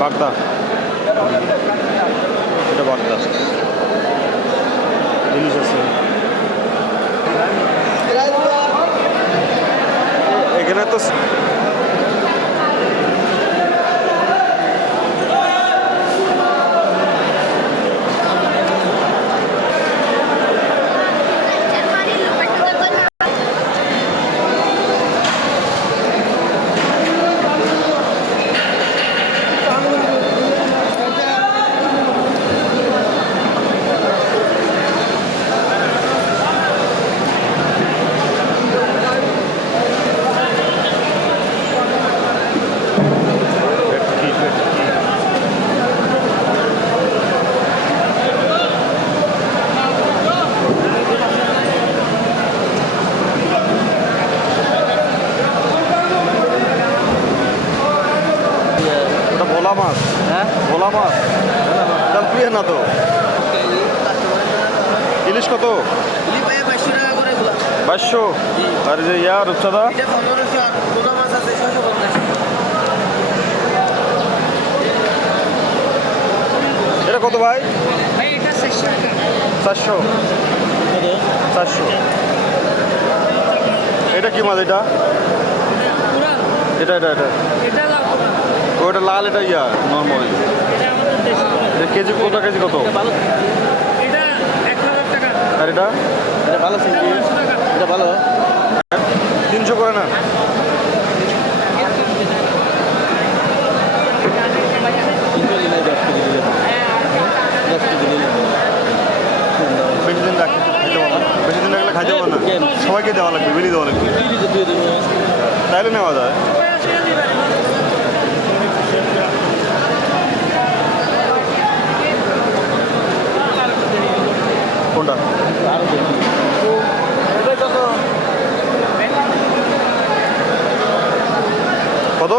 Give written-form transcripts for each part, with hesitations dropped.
বাগদা, এটা বাগদা। ইলিশ আছে এখানে তো। ভোলা মাছ, হ্যাঁ ভোলা মাছ, চাল প্রিয় না তো। ইলিশ কত? 2200। আর যে ইয়া রূপচাঁদা এটা কত ভাই? 400। 400। এটা কি মাছ? এটা এটা এটা এটা ওটা লাল, এটা ইয়া নর্মাল। কেজি কত? কেজি কত? আর এটা এটা ভালো, এটা ভালো 300 করে না? বেশি দিন রাখতে খাইতে পারবো না, বেশি দিন রাখলে খাইতে পারবো না, সবাইকে দেওয়া লাগবে, বেরিয়ে দেওয়া লাগবে, তাইলে নেওয়া যায়। কোনটা? কত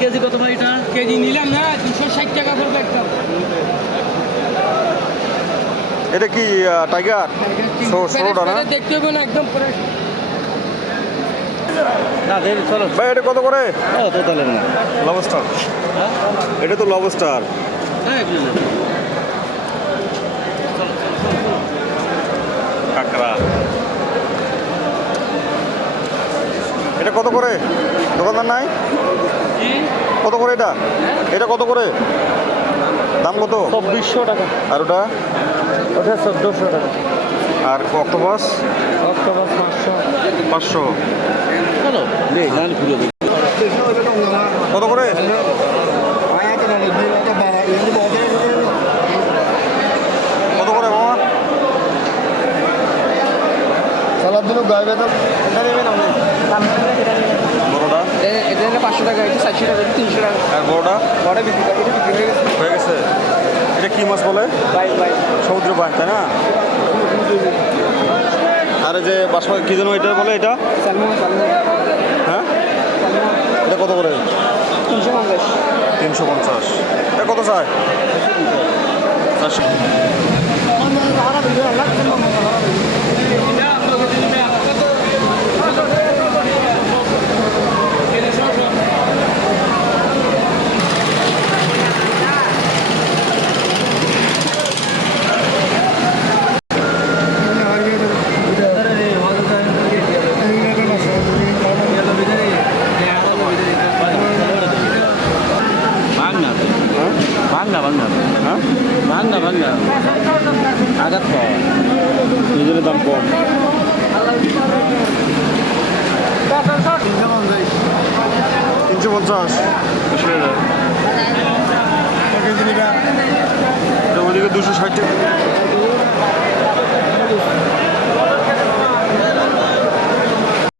কেজি? কত ভাই এটা? কেজি নিলাম না, 260 টাকা পড়বে একদম। এটা কি টাইগার? ছোটটা না? দেখতে হবে না একদম ফ্রেশ। ভাই এটা কত করে? লবস্টার, এটা তো লবস্টার। কাঁকড়া এটা কত করে? দোকানদার নাই? কত করে এটা? এটা কত করে? দাম কত? 2400 টাকা। আর ওটা? ওটা 1400 টাকা। আর অক্টোপাস? অক্টোপাস 500। 500। কত করে? কত করে মামা? সালাদ দিন গায়ে বেতন বড়টা? এটা 500 টাকা, এটা 400 টাকা, 300 টাকা। আর বড়টা? বড় বিক্রি করে, এটা বিক্রি হয়ে গেছে। এটা কি মাছ বলে? ভাই সমুদ্র পান, তাই না? আর এই যে বাসমতি কি যেন এটা বলে? এটা সালমন। হ্যাঁ, এটা কত করে? 350। 350। এটা কত চায়? 400। ভাঙনা আঘাত পাওয়া, এই জন্য দাম কম। 350। ওদিকে 260 টাকা।